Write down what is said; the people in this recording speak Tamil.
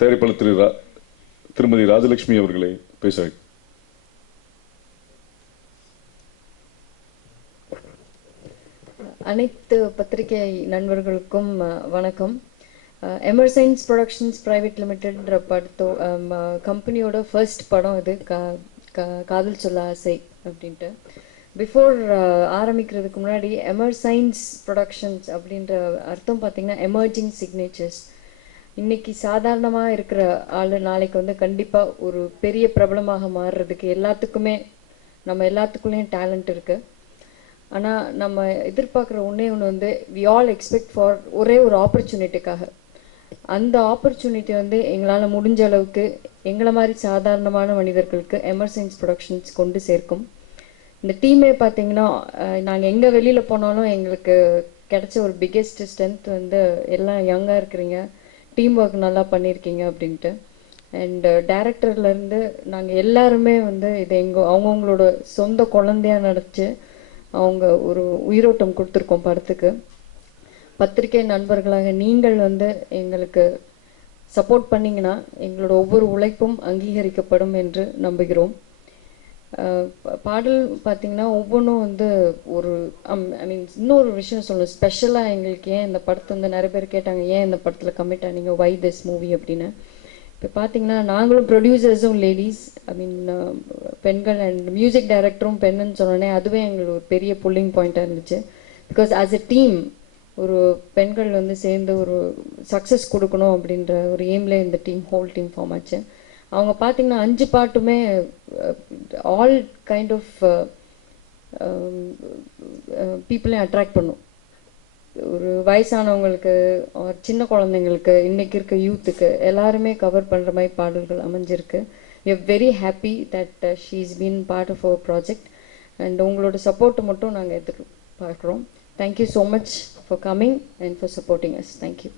தயாரிப்பாளர் திருமதி ராஜலட்சுமி அவர்களை பேச. அனைத்து பத்திரிகை நண்பர்களுக்கும் வணக்கம். எமர்சைன்ஸ் ப்ரொடக்ஷன்ஸ் பிரைவேட் லிமிடெட் கம்பெனியோட ஃபர்ஸ்ட் படம் இது, காதல் சொல்ல ஆசை அப்படின்ட்டு. பிஃபோர் ஆரம்பிக்கிறதுக்கு முன்னாடி எமர்சைன்ஸ் ப்ரொடக்ஷன்ஸ் அப்படின்ற அர்த்தம் பார்த்தீங்கன்னா எமர்ஜிங் சிக்னேச்சர்ஸ். இன்னைக்கு சாதாரணமாக இருக்கிற ஆள் நாளைக்கு வந்து கண்டிப்பாக ஒரு பெரிய பிரபலமாக மாறுறதுக்கு நம்ம எல்லாத்துக்குள்ளேயும் டேலண்ட் இருக்குது. ஆனால் நம்ம எதிர்பார்க்குற ஒன்று வந்து வி ஆல் எக்ஸ்பெக்ட் ஃபார் ஒரே ஒரு ஆப்பர்ச்சுனிட்டிக்காக. அந்த ஆப்பர்ச்சுனிட்டி வந்து எங்களால் முடிஞ்ச அளவுக்கு எங்களை மாதிரி சாதாரணமான மனிதர்களுக்கு எமர்சைன்ஸ் ப்ரொடக்ஷன்ஸ் கொண்டு சேர்க்கும். இந்த டீமே பார்த்தீங்கன்னா நாங்கள் எங்கே வெளியில் போனாலும் எங்களுக்கு கிடைச்ச ஒரு பிக்கெஸ்ட் ஸ்ட்ரென்த் வந்து எல்லாம் யங்காக இருக்கிறீங்க, டீம் ஒர்க் நல்லா பண்ணியிருக்கீங்க அப்படின்ட்டு. அண்ட் டைரக்டர்லேருந்து நாங்கள் எல்லாருமே வந்து இது அவங்கவுங்களோட சொந்த குழந்தையாக நடிச்சு அவங்க ஒரு உயிரோட்டம் கொடுத்துருக்கோம் படத்துக்கு. பத்திரிகை நண்பர்களாக நீங்கள் வந்து எங்களுக்கு சப்போர்ட் பண்ணிங்கன்னா எங்களோட ஒவ்வொரு உழைப்பும் அங்கீகரிக்கப்படும் என்று நம்புகிறோம். பாடல் பார்த்திங்கன்னா ஒவ்வொன்றும் வந்து ஒரு இன்னொரு விஷயம் சொல்லணும். ஸ்பெஷலாக எங்களுக்கு ஏன் இந்த படத்தை வந்து நிறைய பேர் கேட்டாங்க, ஏன் இந்த படத்தில் கமிட் ஆனீங்க, வை திஸ் மூவி அப்படின்னு. இப்போ பார்த்தீங்கன்னா நாங்களும் ப்ரொடியூசர்ஸும் லேடிஸ், பெண்கள், அண்ட் மியூசிக் டைரக்டரும் பெண்ணுன்னு சொன்னோன்னே அதுவே எங்களுக்கு ஒரு பெரிய புல்லிங் பாயிண்ட்டாக இருந்துச்சு. பிகாஸ் ஆஸ் எ டீம் ஒரு பெண்கள் வந்து சேர்ந்து ஒரு சக்ஸஸ் கொடுக்கணும் அப்படின்ற ஒரு எய்மில் இந்த ஹோல் டீம் ஃபார்ம் ஆச்சு. அவங்க பார்த்தீங்கன்னா 5 பாட்டுமே ஆல் கைண்ட் ஆஃப் பீப்புளையும் அட்ராக்ட் பண்ணும். ஒரு வயசானவங்களுக்கு, சின்ன குழந்தைங்களுக்கு, இன்னைக்கு இருக்க யூத்துக்கு எல்லாருமே கவர் பண்ணுற மாதிரி பாடல்கள் அமைஞ்சிருக்கு. We are very happy that she is been part of our project. And உங்களோட சப்போர்ட்டை மட்டும் நாங்கள் எதிர்பார்க்குறோம். Thank you so much for coming and for supporting us. Thank you.